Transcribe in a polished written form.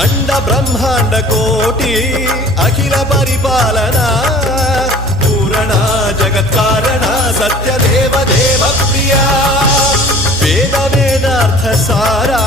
అండ బ్రహ్మాండ కోటి అఖిల పరిపాలన పూరణ జగత్కారణ సత్యదేవ దేవ ప్రియ వేద వేదార్థ సారా